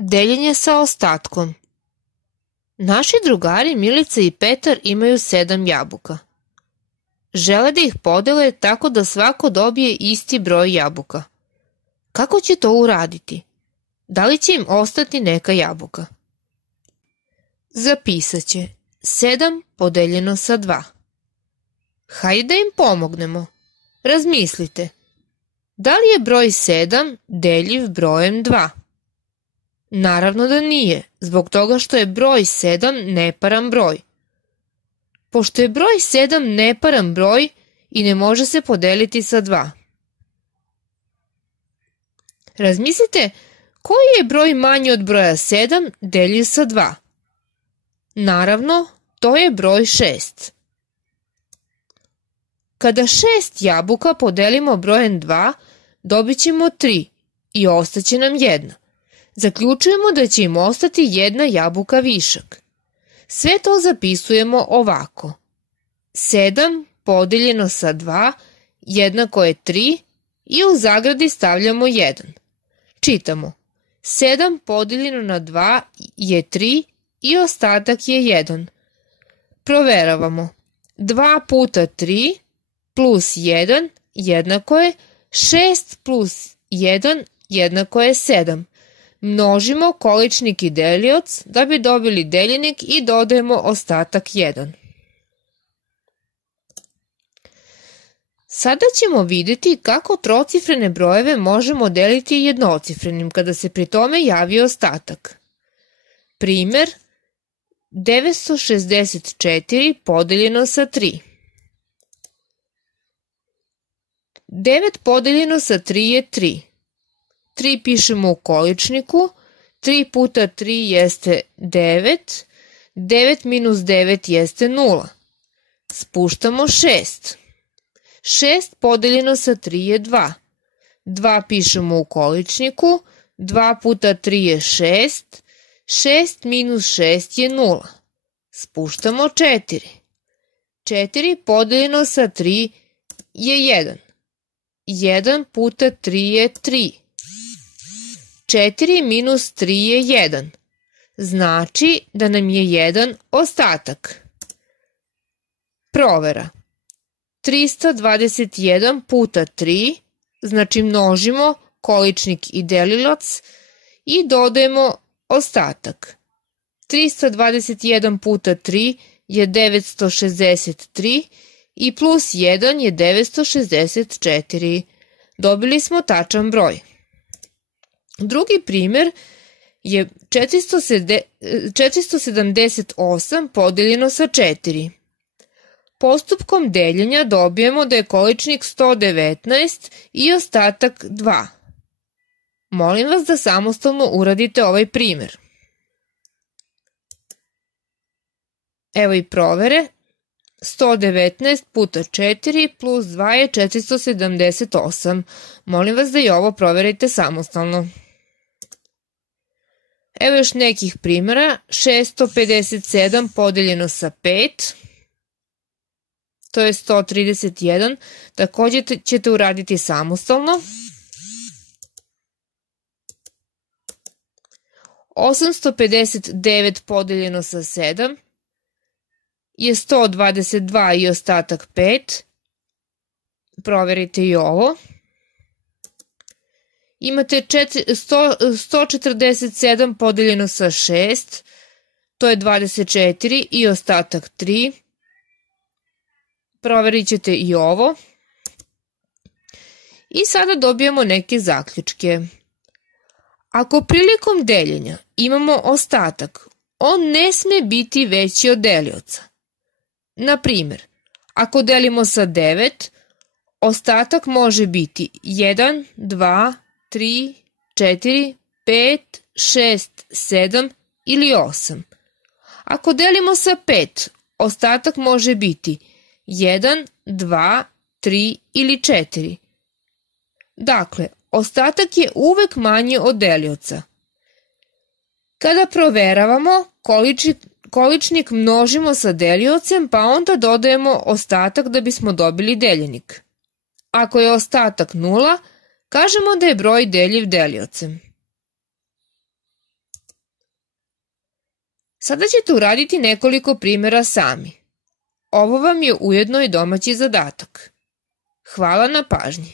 Deljenje sa ostatkom. Naši drugari Milica i Petar imaju 7 jabuka. Žele da ih podele tako da svako dobije isti broj jabuka. Kako će to uraditi? Da li će im ostati neka jabuka? Zapisat će 7 podeljeno sa 2. Hajde da im pomognemo. Razmislite. Da li je broj 7 deljiv brojem 2? Naravno da nije, zbog toga što je broj 7 neparan broj. Pošto je broj 7 neparan broj i ne može se podeliti sa 2. Razmislite koji je broj manji od broja 7 deljiv sa 2. Naravno, to je broj 6. Kada 6 jabuka podelimo brojem 2, dobit ćemo 3 i ostaće nam 1. Zaključujemo da će im ostati 1 jabuka višak. Sve to zapisujemo ovako. 7 podeljeno sa 2 jednako je 3 i u zagradi stavljamo 1. Čitamo. 7 podeljeno na 2 je 3 i ostatak je 1. Proveravamo. 2 puta 3 plus 1 jednako je 6 plus 1 jednako je 7. Množimo količnik i delioc da bi dobili deljenik i dodajemo ostatak 1. Sada ćemo vidjeti kako trocifrene brojeve možemo deliti jednocifrenim kada se pri tome javi ostatak. Primer 964 podeljeno sa 3. 9 podeljeno sa 3 je 3. 3 pišemo u količniku, 3 puta 3 jeste 9, 9 minus 9 jeste 0. Spuštamo 6. 6 podeljeno sa 3 je 2. 2 pišemo u količniku, 2 puta 3 je 6, 6 minus 6 je 0. Spuštamo 4. 4 podeljeno sa 3 je 1. 1 puta 3 je 3. 4 minus 3 je 1. Znači da nam je 1 ostatak. Provera. 321 puta 3, znači množimo količnik i delilac i dodajemo ostatak. 321 puta 3 je 963 i plus 1 je 964. Dobili smo tačan broj. Drugi primer je 478 podeljeno sa 4. Postupkom deljenja dobijemo da je količnik 119 i ostatak 2. Molim vas da samostalno uradite ovaj primer. Evo i provere. 119 puta 4 plus 2 je 478. Molim vas da i ovo proverite samostalno. Evo još nekih primjera. 657 podeljeno sa 5. To je 131. Također ćete uraditi samostalno. 859 podeljeno sa 7 je 122 i ostatak 5. Proverite i ovo. Imate 147 podeljeno sa 6. To je 24 i ostatak 3. Proverit ćete i ovo. I sada dobijemo neke zaključke. Ako prilikom deljenja imamo ostatak, on ne sme biti veći od delioca. Na primjer, ako delimo sa 9, ostatak može biti 1, 2, 3, 4, 5, 6, 7 ili 8. Ako delimo sa 5, ostatak može biti 1, 2, 3 ili 4. Dakle, ostatak je uvek manji od delioca. Kada proveravamo, količnik množimo sa deliocem, pa onda dodajemo ostatak da bismo dobili deljenik. Ako je ostatak 0, kažemo da je broj deljiv deliocem. Sada ćete uraditi nekoliko primjera sami. Ovo vam je ujedno i domaći zadatak. Hvala na pažnji.